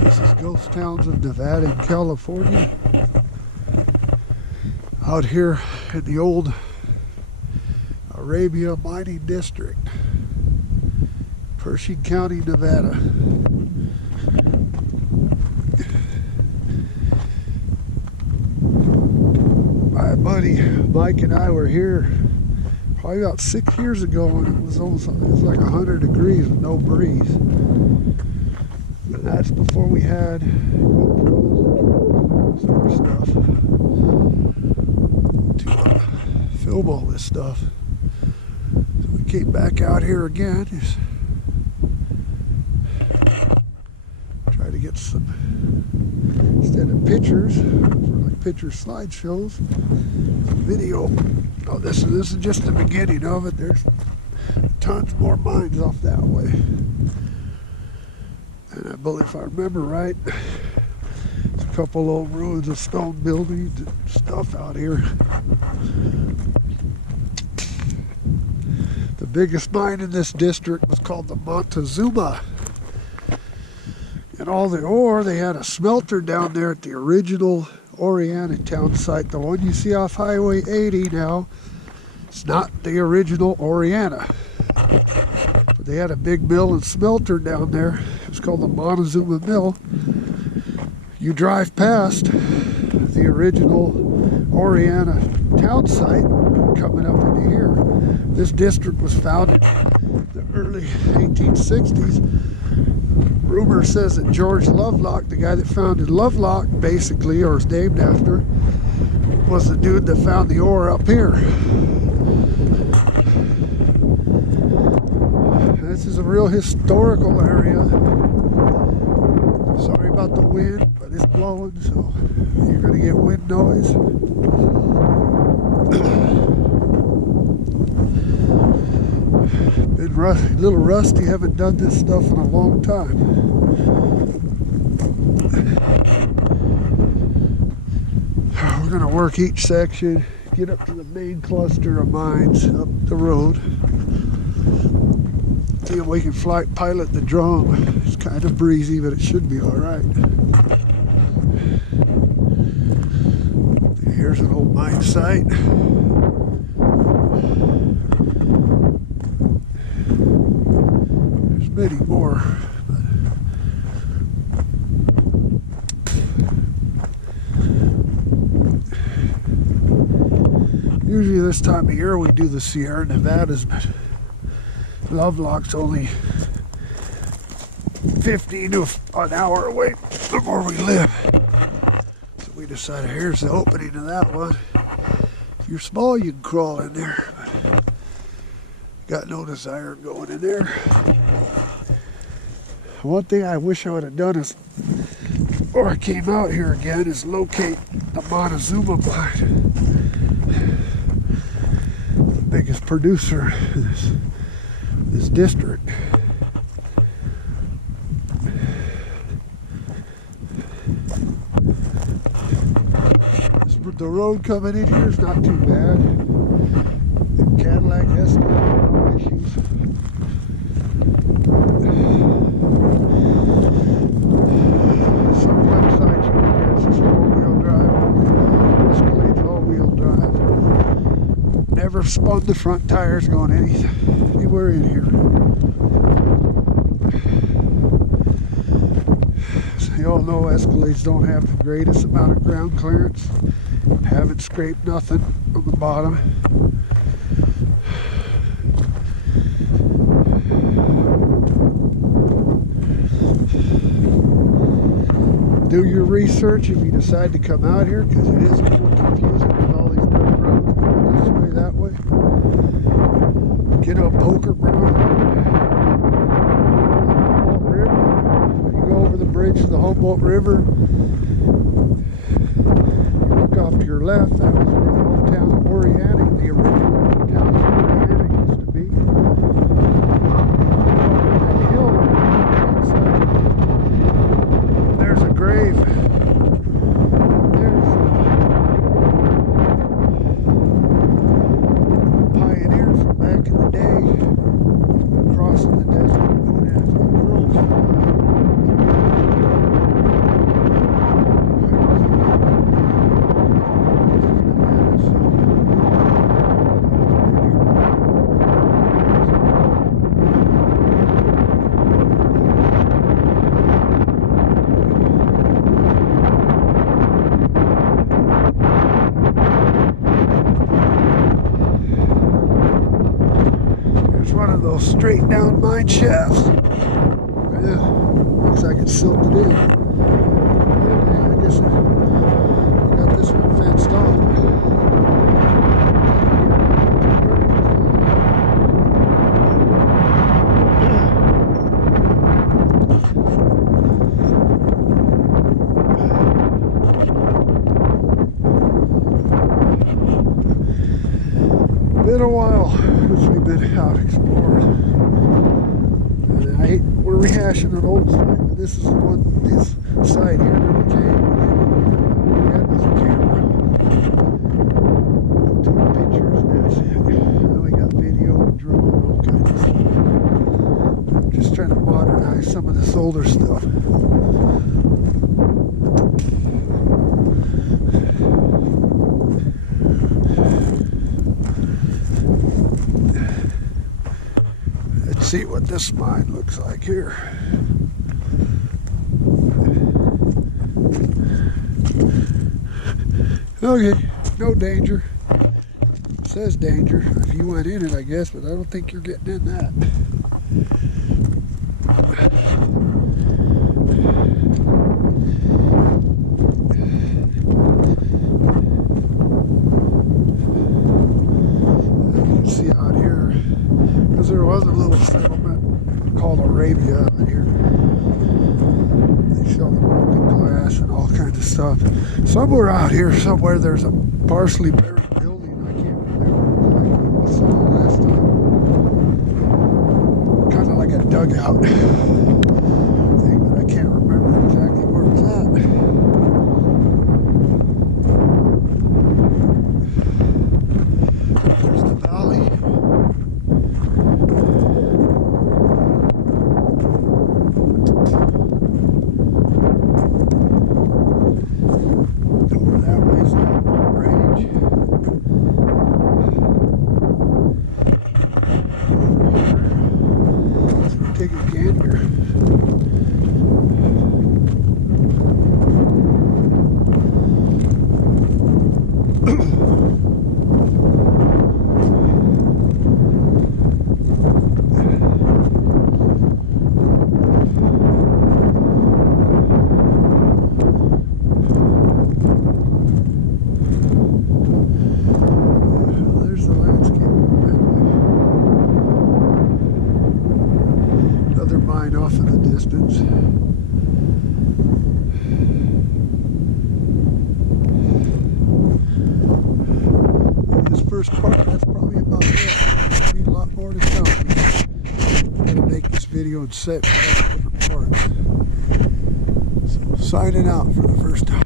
This is ghost towns of Nevada and California. Out here in the old Arabia mining district, Pershing County, Nevada. My buddy Mike and I were here probably about 6 years ago, and it was like 100 degrees with no breeze. And that's before we had GoPros and sort of stuff to film all this stuff. So we came back out here again, just try to get some, instead of pictures, for like picture slideshows, video. Oh, this is just the beginning of it. There's tons more mines off that way. And I believe, if I remember right, there's a couple old ruins of stone buildings and stuff out here. The biggest mine in this district was called the Montezuma. And all the ore, they had a smelter down there at the original Oreana town site. The one you see off Highway 80 now, it's not the original Oreana. But they had a big mill and smelter down there. It was called the Montezuma Mill. You drive past the original Oreana town site coming up into here. This district was founded in the early 1860s. Rumor says that George Lovelock, the guy that founded Lovelock, basically, or is named after, was the dude that found the ore up here. This is a real historical area. Sorry about the wind, but it's blowing, so you're going to get wind noise. Been a little rusty, haven't done this stuff in a long time. We're going to work each section, get up to the main cluster of mines up the road. See if we can pilot the drone. It's kind of breezy, but it should be all right. Here's an old mine site. There's many more. Usually this time of year we do the Sierra Nevadas, but Lovelock's only 15 to an hour away from where we live. So we decided, here's the opening to that one. If you're small, you can crawl in there. But got no desire of going in there. One thing I wish I would have done is, before I came out here again, is locate the Montezuma mine. The biggest producer in this district. The road coming in here is not too bad. The Cadillac Escalade, no issues. Some websites you can get, it's just all-wheel drive. Escalade's all-wheel drive. Never spun the front tires going anywhere in here. So you all know Escalades don't have the greatest amount of ground clearance. Haven't scraped nothing on the bottom. Do your research if you decide to come out here, because it is a little confusing with all these dirt roads going this way, that way. Get up Poker Brown, Hmboldt River. You go over the bridge to the Hmboldt River. Off to your left, that was where the old town of Oreana, the original town of Oreana used to be. That hill outside. There's a grave. There's pioneers from back in the day crossing the desert going after the girls. one of those straight down mine shafts. Yeah, looks like it's silted in. Okay, I guess I got this one fenced off. Been a while since we've been out exploring. We're rehashing an old site, but this is the one, this site here that we came. We had this camera. Took pictures and that's it. Now we got video and drone and all kinds of stuff. Just trying to modernize some of this older stuff. See what this mine looks like here. Okay, no danger. It says danger if you went in it, I guess, but I don't think you're getting in that. You can see out here, because there was a little settlement called Arabia out here. They sell the broken glass and all kinds of stuff. Somewhere out here, somewhere, there's a partially buried building. I can't remember exactly what I saw last time. Kind of like a dugout thing, but I can't remember exactly where it's at. There's the valley. Take a gander. There's the landscape. Another mine off in the distance. This first part, that's probably about it. There'll be a lot more to come. I'm going to make this video in set different parts. So, signing out for the first time.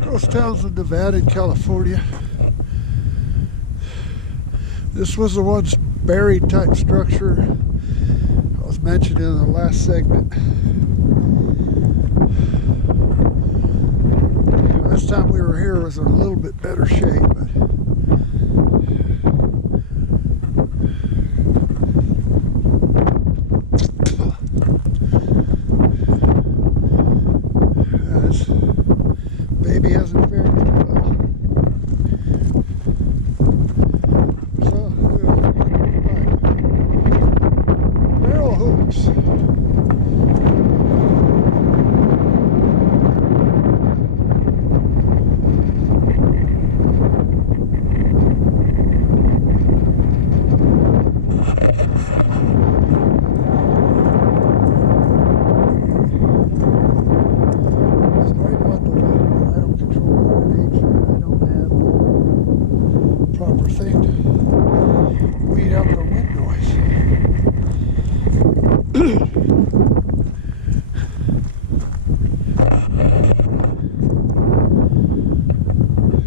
Ghost towns in Nevada and California. This was the once buried type structure I was mentioned in the last segment. Last time we were here was in a little bit better shape, but this baby hasn't fared too well. So, barrel hoops. Proper thing to weed out the wind noise.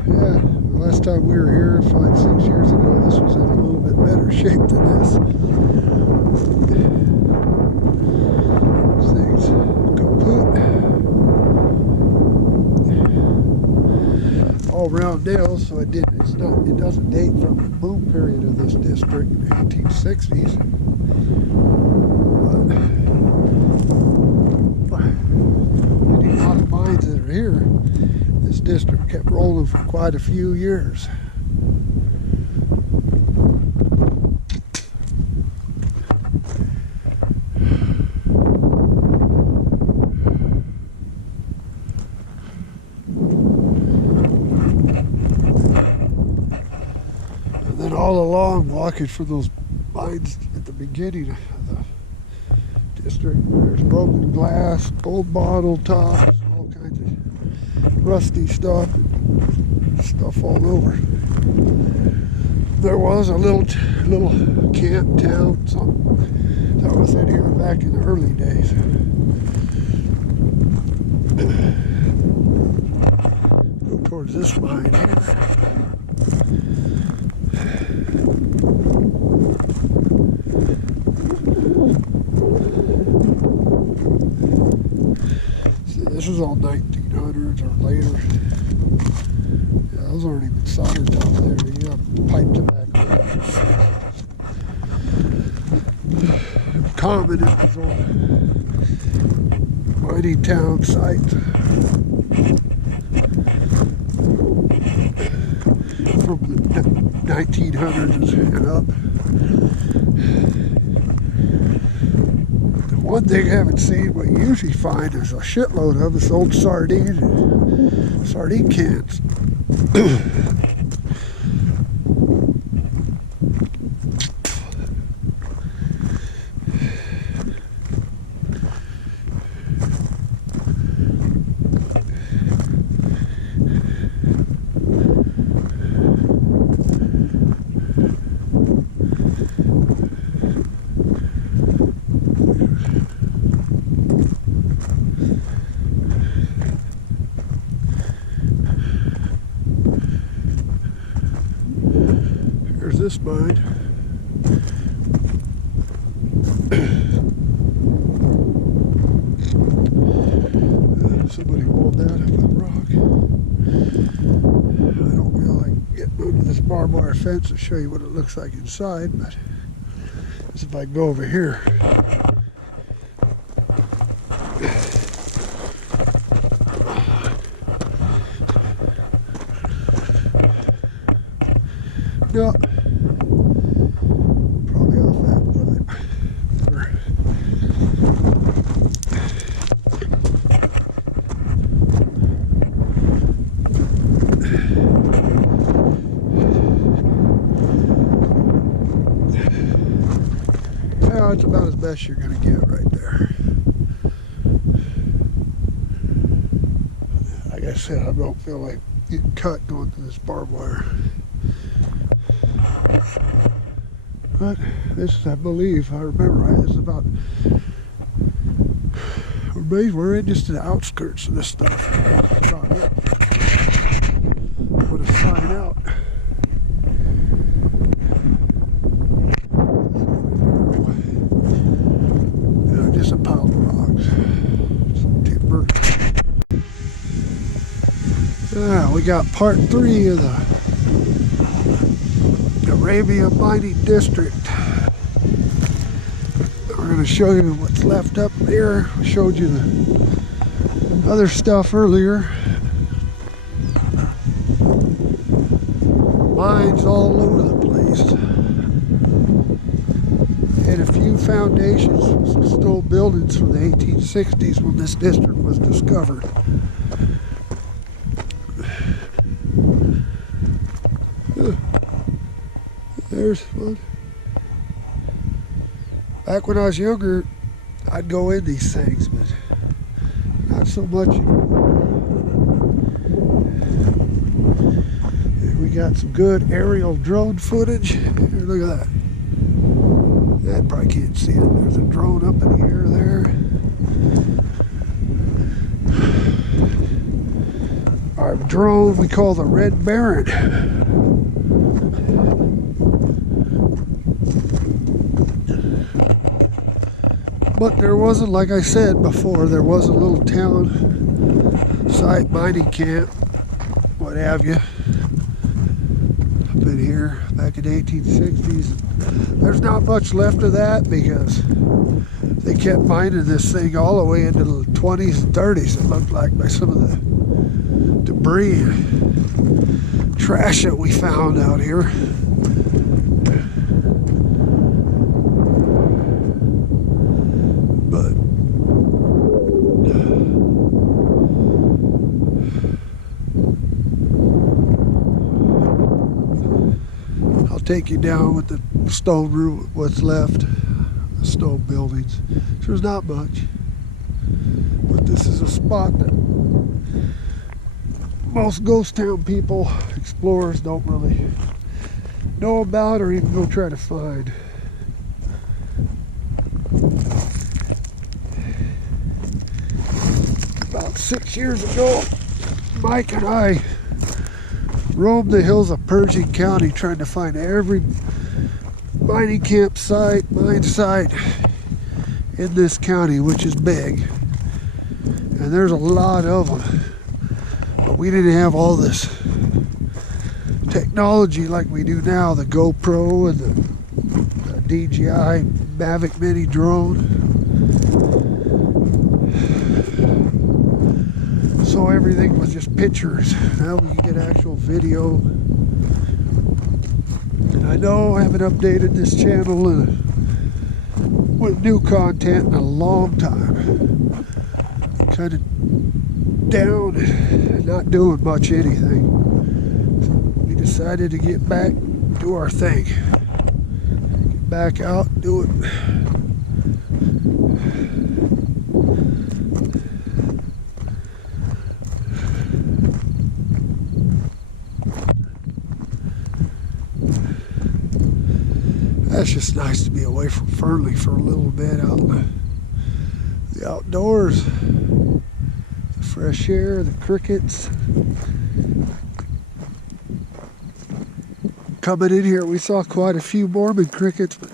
Yeah, the last time we were here 5-6 years ago, this was in a little bit better shape than this. Things kaput. All round nails, so it doesn't date from the boom period of this district in the 1860s. But any lot of mines that are here, this district kept rolling for quite a few years. then all along, walking from those mines at the beginning of the district, there's broken glass, old bottle tops, all kinds of rusty stuff all over. There was a little camp town, something that was in here back in the early days. Go towards this mine here. See, this is all 1900s or later. Yeah, those aren't even soldered down there. You got pipe tobacco. Common in these old mining town sites from the 1900s and up. The one thing I haven't seen, but you usually find is a shitload of is old sardine cans. This mine. Somebody walled that up a rock. I don't feel like getting under this barbed wire fence to show you what it looks like inside, but let's see if I can go over here. No. Probably off that line. Yeah, it's about as best you're going to get right there. Like I said, I don't feel like getting cut going through this barbed wire. But this, I believe, if I remember right, this is about, we're in just the outskirts of this stuff. That's about it. Put a sign out. Just a pile of rocks. Some timber. We got part 3 of the Arabia Mining District. We're going to show you what's left up there. We showed you the other stuff earlier. Mines all over the place. And a few foundations, stone buildings from the 1860s when this district was discovered. There's one. Back when I was younger, I'd go in these things, but not so much anymore. And we got some good aerial drone footage. Here, look at that. That probably can't see it. There's a drone up in the air there. Our drone we call the Red Baron. But there wasn't, like I said before, there was a little town site mining camp, what have you, up in here back in the 1860s. There's not much left of that because they kept mining this thing all the way into the 20s and 30s, it looked like, by some of the debris and trash that we found out here. take you down with the stone roof, what's left, the stone buildings. There's not much, but this is a spot that most ghost town people, explorers, don't really know about or even go try to find. About 6 years ago, Mike and I roamed the hills of Pershing County trying to find every mining campsite, mine site in this county, which is big. And there's a lot of them. But we didn't have all this technology like we do now, the GoPro and the DJI Mavic Mini drone. So everything was just pictures. Now we can get actual video. And I know I haven't updated this channel with new content in a long time. Kind of down and not doing much anything. We decided to get back, do our thing. Get back out and do it. That's just nice to be away from Fernley for a little bit out in the outdoors. The fresh air, the crickets. Coming in here, we saw quite a few Mormon crickets, but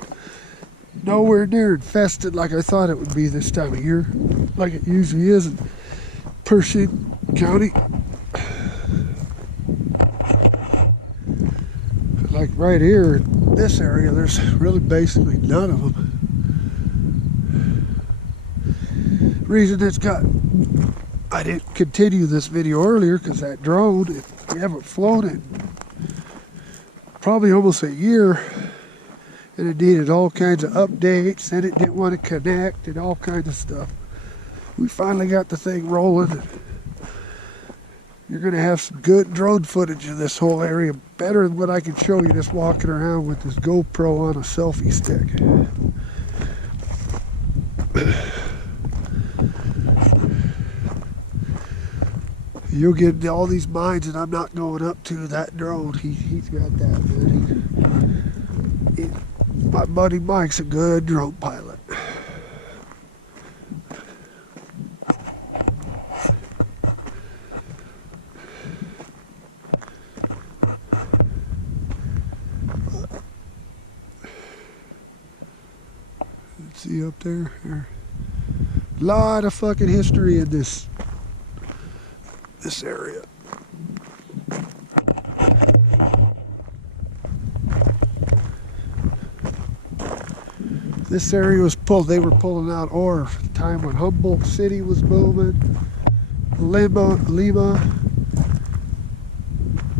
nowhere near infested like I thought it would be this time of year, like it usually is in Pershing County. Like right here, this area, there's really basically none of them. Reason it's got, I didn't continue this video earlier because that drone, we haven't flown it probably almost a year, and it needed all kinds of updates, and it didn't want to connect and all kinds of stuff. We finally got the thing rolling. You're going to have some good drone footage of this whole area, better than what I can show you just walking around with this GoPro on a selfie stick. You'll get all these mines that I'm not going up to. That drone, he's got that, man. My buddy Mike's a good drone pilot. See up there? A lot of fucking history in this area. This area was they were pulling out ore for the time when Hmboldt City was booming. Lima.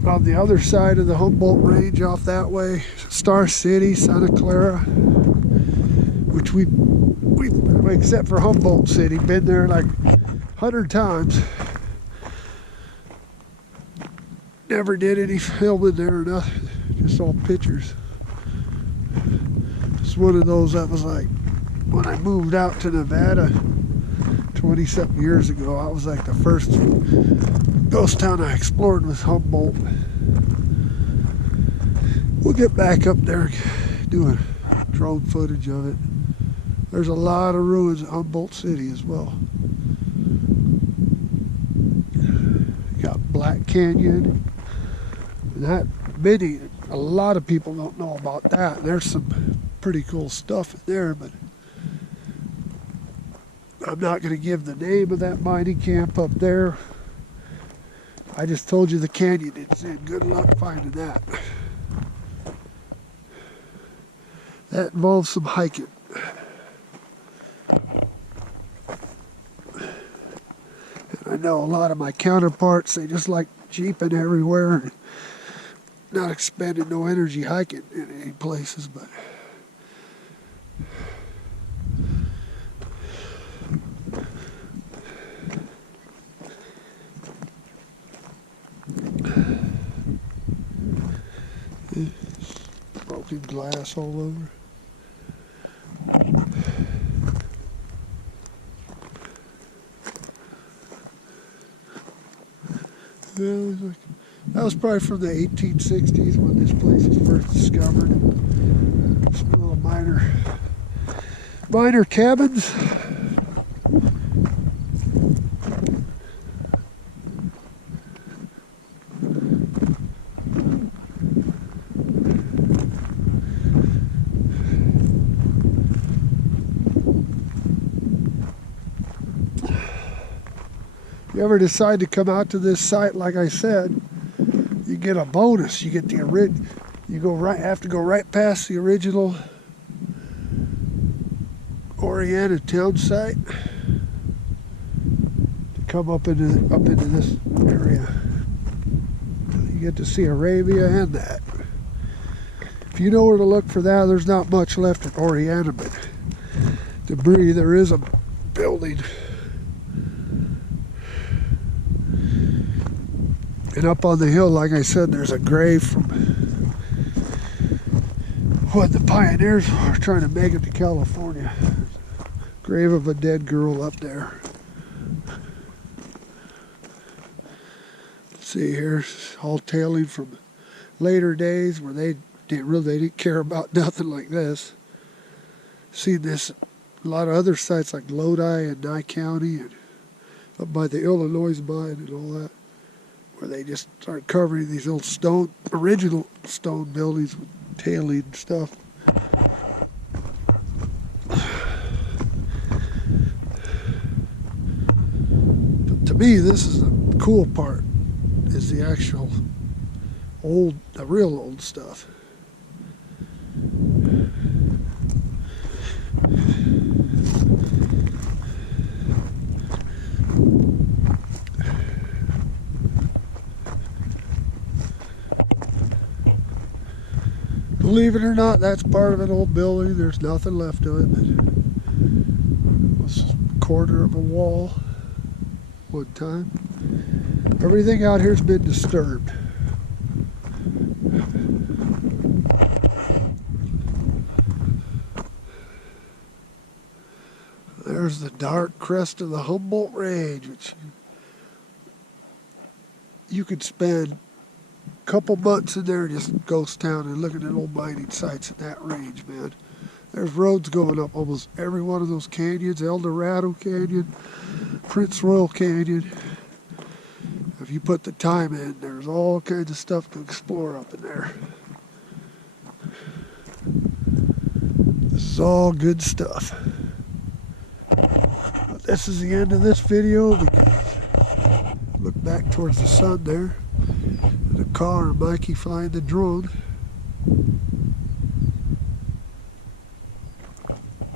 On the other side of the Hmboldt Range off that way, Star City, Santa Clara, which we except for Hmboldt City, been there like 100 times. Never did any filming there or nothing, just all pictures. It's one of those that was like, when I moved out to Nevada 20-something years ago, I was like the first ghost town I explored was Hmboldt. We'll get back up there and do a drone footage of it. There's a lot of ruins at Hmboldt City as well. You got Black Canyon. That many, a lot of people don't know about that. There's some pretty cool stuff in there, but I'm not going to give the name of that mining camp up there. I just told you the canyon it's in. Good luck finding that. That involves some hiking. And I know a lot of my counterparts, they just like jeeping everywhere and not expending no energy hiking in any places, but broken glass all over. Yeah, that was probably from the 1860s when this place was first discovered. Some little minor cabins. If you ever decide to come out to this site, like I said, you get a bonus. You get the have to go right past the original Oreana town site to come up into this area. You get to see Arabia and that. If you know where to look for that, there's not much left at Oreana, but debris. There is a building. And up on the hill, like I said, there's a grave from when the pioneers were trying to make it to California. Grave of a dead girl up there. See here, all tailing from later days where they didn't care about nothing like this. Seen this a lot of other sites like Lodi and Nye County and up by the Illinois mine and all that, where they just start covering these old original stone buildings with tailing and stuff. But to me, this is the cool part, is the actual the real old stuff. Believe it or not, that's part of an old building. There's nothing left of it. It was a quarter of a wall one time. Everything out here's been disturbed. There's the dark crest of the Hmboldt Range, which you could spend couple months in there, just ghost town, and looking at old mining sites in that range, man. There's roads going up almost every one of those canyons. El Dorado Canyon, Prince Royal Canyon. If you put the time in, there's all kinds of stuff to explore up in there. This is all good stuff. But this is the end of this video. Look back towards the sun there. The car and Mikey flying the drone.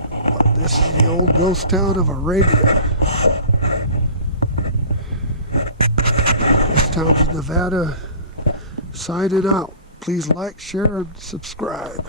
But this is the old ghost town of Arabia. Ghost Towns in Nevada. Signing out. Please like, share, and subscribe.